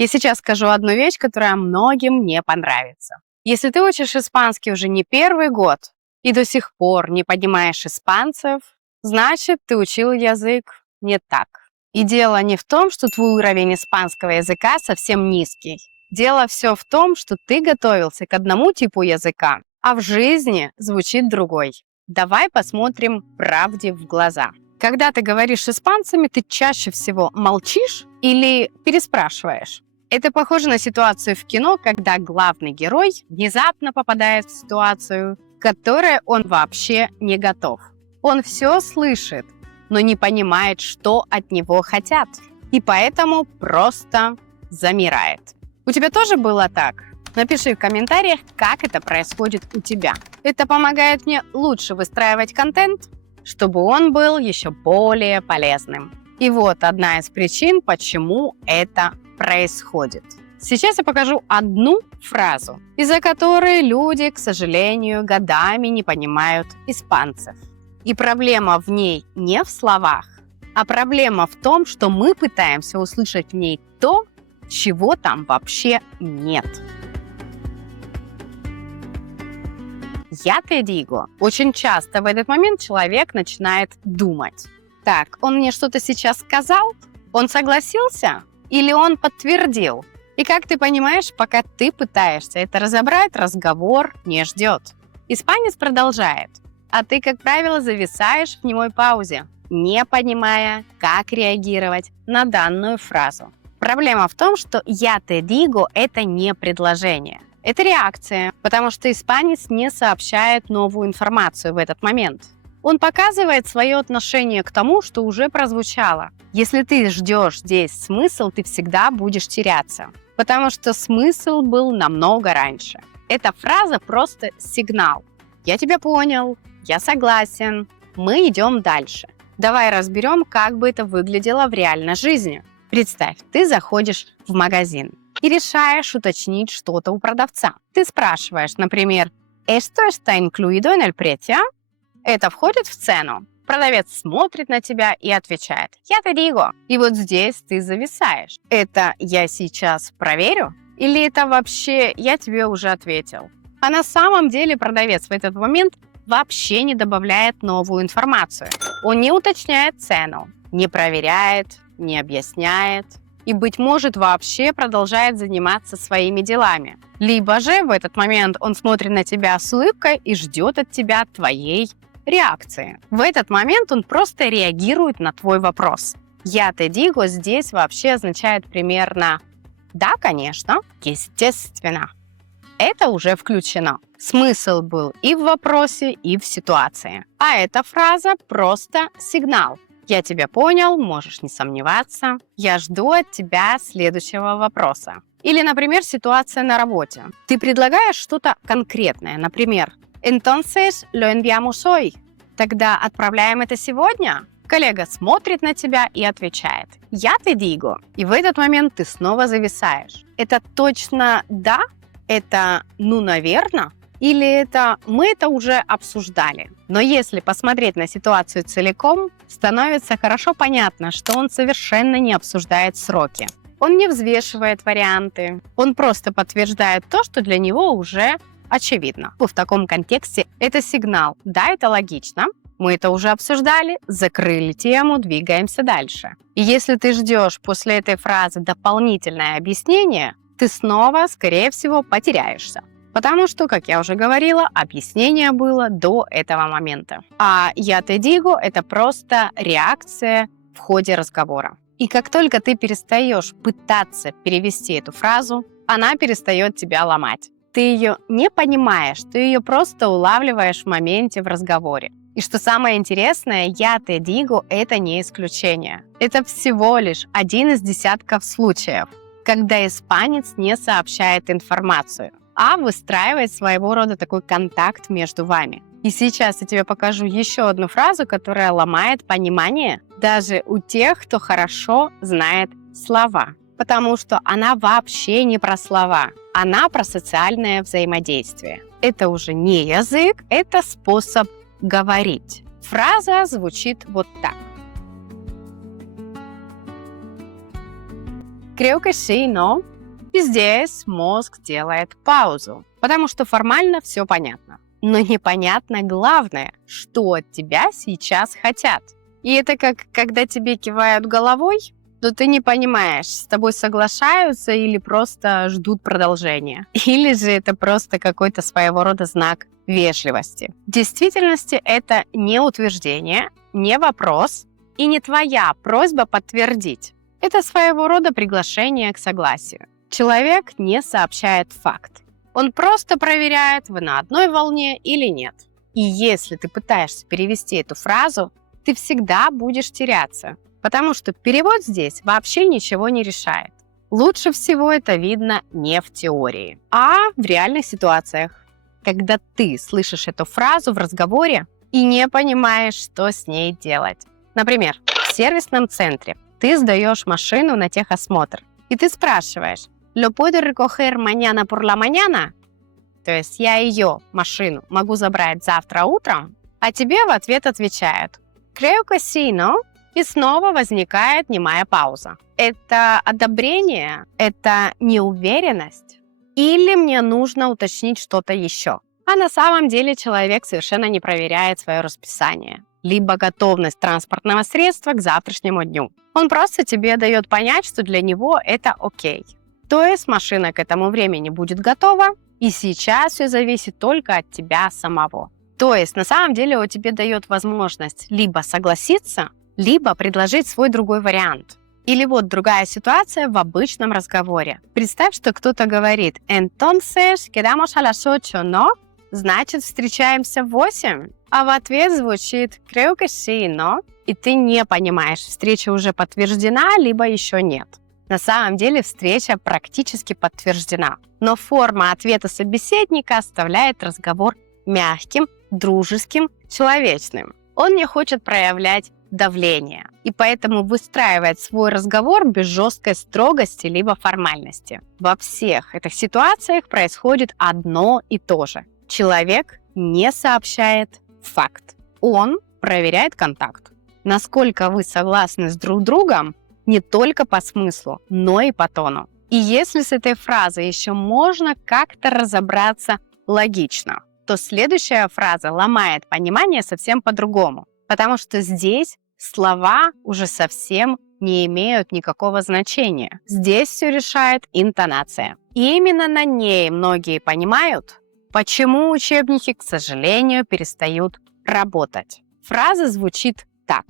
Я сейчас скажу одну вещь, которая многим не понравится. Если ты учишь испанский уже не первый год и до сих пор не понимаешь испанцев, значит, ты учил язык не так. И дело не в том, что твой уровень испанского языка совсем низкий. Дело все в том, что ты готовился к одному типу языка, а в жизни звучит другой. Давай посмотрим правде в глаза. Когда ты говоришь с испанцами, ты чаще всего молчишь или переспрашиваешь. Это похоже на ситуацию в кино, когда главный герой внезапно попадает в ситуацию, к которой он вообще не готов. Он все слышит, но не понимает, что от него хотят, и поэтому просто замирает. У тебя тоже было так? Напиши в комментариях, как это происходит у тебя. Это помогает мне лучше выстраивать контент, чтобы он был еще более полезным. И вот одна из причин, почему это происходит. Сейчас я покажу одну фразу, из-за которой люди, к сожалению, годами не понимают испанцев. И проблема в ней не в словах, а проблема в том, что мы пытаемся услышать в ней то, чего там вообще нет. Я te digo. Очень часто в этот момент человек начинает думать. Так, он мне что-то сейчас сказал? Он согласился? Или он подтвердил? И как ты понимаешь, пока ты пытаешься это разобрать, разговор не ждет. Испанец продолжает, а ты, как правило, зависаешь в немой паузе, не понимая, как реагировать на данную фразу. Проблема в том, что я te digo – это не предложение. Это реакция, потому что испанец не сообщает новую информацию в этот момент. Он показывает свое отношение к тому, что уже прозвучало. Если ты ждешь здесь смысл, ты всегда будешь теряться, потому что смысл был намного раньше. Эта фраза просто сигнал. Я тебя понял, я согласен, мы идем дальше. Давай разберем, как бы это выглядело в реальной жизни. Представь, ты заходишь в магазин и решаешь уточнить что-то у продавца. Ты спрашиваешь, например, «Esto está incluido en el precio?» Это входит в цену. Продавец смотрит на тебя и отвечает «Я te digo». И вот здесь ты зависаешь. Это «я сейчас проверю» или это вообще «я тебе уже ответил». А на самом деле продавец в этот момент вообще не добавляет новую информацию. Он не уточняет цену, не проверяет, не объясняет. И, быть может, вообще продолжает заниматься своими делами. Либо же в этот момент он смотрит на тебя с улыбкой и ждет от тебя твоей реакции. В этот момент он просто реагирует на твой вопрос. «Я te digo» здесь вообще означает примерно «да, конечно», «естественно». Это уже включено. Смысл был и в вопросе, и в ситуации. А эта фраза просто сигнал. Я тебя понял, можешь не сомневаться. Я жду от тебя следующего вопроса. Или, например, ситуация на работе. Ты предлагаешь что-то конкретное, например, «Entonces lo enviamos hoy». Тогда отправляем это сегодня? Коллега смотрит на тебя и отвечает «Я te digo». И в этот момент ты снова зависаешь. Это точно «да»? Это «ну, наверное»? Или это «мы это уже обсуждали». Но если посмотреть на ситуацию целиком, становится хорошо понятно, что он совершенно не обсуждает сроки. Он не взвешивает варианты, он просто подтверждает то, что для него уже очевидно. В таком контексте это сигнал «да, это логично», мы это уже обсуждали, закрыли тему, двигаемся дальше. И если ты ждешь после этой фразы дополнительное объяснение, ты снова, скорее всего, потеряешься. Потому что, как я уже говорила, объяснение было до этого момента. А «я te digo» — это просто реакция в ходе разговора. И как только ты перестаешь пытаться перевести эту фразу, она перестает тебя ломать. Ты ее не понимаешь, ты ее просто улавливаешь в моменте в разговоре. И что самое интересное, «я te digo» — это не исключение. Это всего лишь один из десятков случаев, когда испанец не сообщает информацию, а выстраивает своего рода такой контакт между вами. И сейчас я тебе покажу еще одну фразу, которая ломает понимание даже у тех, кто хорошо знает слова. Потому что она вообще не про слова, она про социальное взаимодействие. Это уже не язык, это способ говорить. Фраза звучит вот так. Creo que sí, no. И здесь мозг делает паузу, потому что формально все понятно. Но непонятно главное, что от тебя сейчас хотят. И это как когда тебе кивают головой, но ты не понимаешь, с тобой соглашаются или просто ждут продолжения. Или же это просто какой-то своего рода знак вежливости. В действительности это не утверждение, не вопрос и не твоя просьба подтвердить. Это своего рода приглашение к согласию. Человек не сообщает факт. Он просто проверяет, вы на одной волне или нет. И если ты пытаешься перевести эту фразу, ты всегда будешь теряться, потому что перевод здесь вообще ничего не решает. Лучше всего это видно не в теории, а в реальных ситуациях, когда ты слышишь эту фразу в разговоре и не понимаешь, что с ней делать. Например, в сервисном центре ты сдаешь машину на техосмотр, и ты спрашиваешь: «Lo puedo recoger mañana por la mañana?» То есть я ее, машину, могу забрать завтра утром, а тебе в ответ отвечают «Creo que sí, no?» И снова возникает немая пауза. Это одобрение, это неуверенность, или мне нужно уточнить что-то еще? А на самом деле человек совершенно не проверяет свое расписание, либо готовность транспортного средства к завтрашнему дню. Он просто тебе дает понять, что для него это окей. То есть машина к этому времени будет готова, и сейчас все зависит только от тебя самого. То есть на самом деле он тебе дает возможность либо согласиться, либо предложить свой другой вариант. Или вот другая ситуация в обычном разговоре. Представь, что кто-то говорит «Entonces quedamos a las 8, ¿no?» Значит, встречаемся в 8. А в ответ звучит «Creo que sí, ¿no?» И ты не понимаешь, встреча уже подтверждена, либо еще нет. На самом деле встреча практически подтверждена. Но форма ответа собеседника оставляет разговор мягким, дружеским, человечным. Он не хочет проявлять давление, и поэтому выстраивает свой разговор без жесткой строгости либо формальности. Во всех этих ситуациях происходит одно и то же. Человек не сообщает факт. Он проверяет контакт. Насколько вы согласны с друг другом не только по смыслу, но и по тону. И если с этой фразой еще можно как-то разобраться логично, то следующая фраза ломает понимание совсем по-другому, потому что здесь слова уже совсем не имеют никакого значения. Здесь все решает интонация. И именно на ней многие понимают, почему учебники, к сожалению, перестают работать. Фраза звучит так.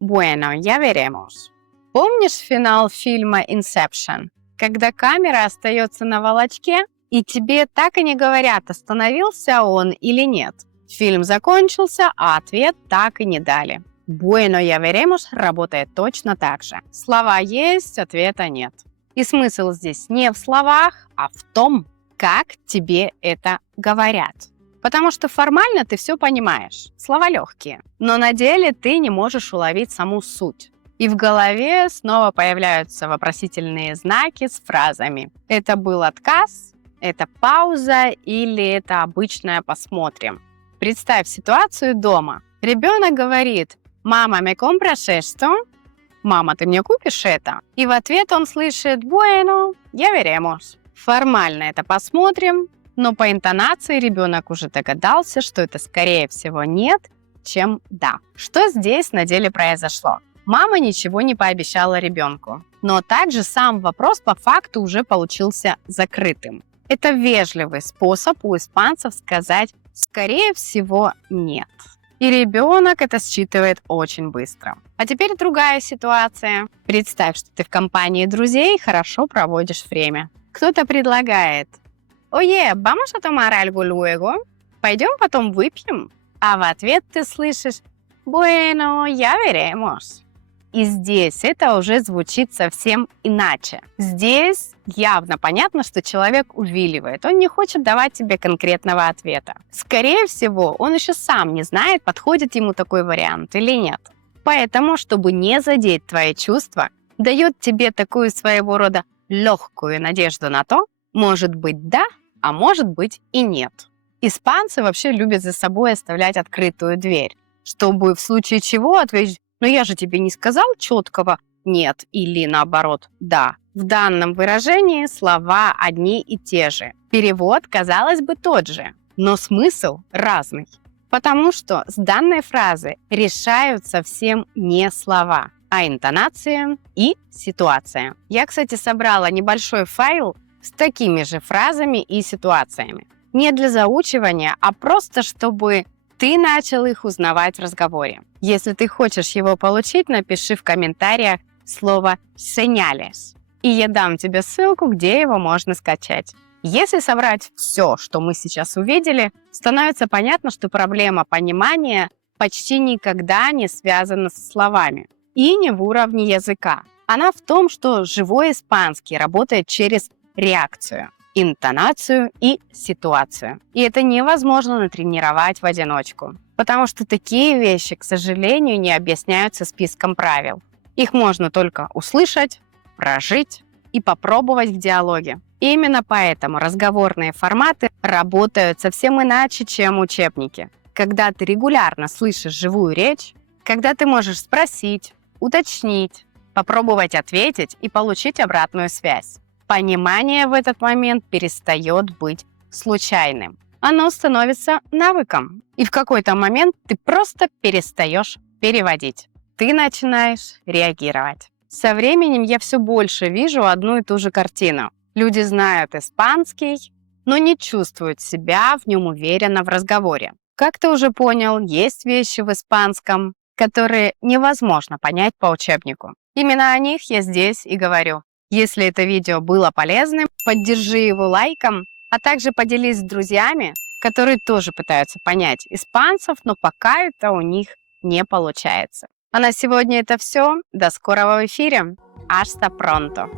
Bueno, ya veremos. Помнишь финал фильма Inception? Когда камера остается на волочке, и тебе так и не говорят, остановился он или нет. Фильм закончился, а ответ так и не дали. Bueno, ya veremos работает точно так же. Слова есть, ответа нет. И смысл здесь не в словах, а в том, как тебе это говорят. Потому что формально ты все понимаешь, слова легкие, но на деле ты не можешь уловить саму суть. И в голове снова появляются вопросительные знаки с фразами «это был отказ», «это пауза» или «это обычное посмотрим». Представь ситуацию дома. Ребенок говорит «Мама, me compras esto?» «Мама, ты мне купишь это?» И в ответ он слышит «Bueno, ya veremos». Формально это посмотрим, но по интонации ребенок уже догадался, что это скорее всего нет, чем да. Что здесь на деле произошло? Мама ничего не пообещала ребенку, но также сам вопрос по факту уже получился закрытым. Это вежливый способ у испанцев сказать «скорее всего нет». И ребенок это считывает очень быстро. А теперь другая ситуация. Представь, что ты в компании друзей хорошо проводишь время. Кто-то предлагает «Oye, vamos a tomar algo luego?» «Пойдем потом выпьем?» А в ответ ты слышишь «Bueno, ya veremos». И здесь это уже звучит совсем иначе. Здесь явно понятно, что человек увиливает. Он не хочет давать тебе конкретного ответа. Скорее всего, он еще сам не знает, подходит ему такой вариант или нет. Поэтому, чтобы не задеть твои чувства, дает тебе такую своего рода легкую надежду на то, может быть да, а может быть и нет. Испанцы вообще любят за собой оставлять открытую дверь, чтобы в случае чего ответить Но я же тебе не сказал четкого «нет» или наоборот «да». В данном выражении слова одни и те же. Перевод, казалось бы, тот же, но смысл разный. Потому что с данной фразы решают совсем не слова, а интонация и ситуация. Я, кстати, собрала небольшой файл с такими же фразами и ситуациями. Не для заучивания, а просто чтобы ты начал их узнавать в разговоре. Если ты хочешь его получить, напиши в комментариях слово «señales», и я дам тебе ссылку, где его можно скачать. Если собрать все, что мы сейчас увидели, становится понятно, что проблема понимания почти никогда не связана со словами и не в уровне языка. Она в том, что живой испанский работает через реакцию, интонацию и ситуацию. И это невозможно натренировать в одиночку, потому что такие вещи, к сожалению, не объясняются списком правил. Их можно только услышать, прожить и попробовать в диалоге. И именно поэтому разговорные форматы работают совсем иначе, чем учебники. Когда ты регулярно слышишь живую речь, когда ты можешь спросить, уточнить, попробовать ответить и получить обратную связь. Понимание в этот момент перестает быть случайным. Оно становится навыком. И в какой-то момент ты просто перестаешь переводить. Ты начинаешь реагировать. Со временем я все больше вижу одну и ту же картину. Люди знают испанский, но не чувствуют себя в нем уверенно в разговоре. Как ты уже понял, есть вещи в испанском, которые невозможно понять по учебнику. Именно о них я здесь и говорю. Если это видео было полезным, поддержи его лайком, а также поделись с друзьями, которые тоже пытаются понять испанцев, но пока это у них не получается. А на сегодня это все. До скорого в эфире. Hasta pronto!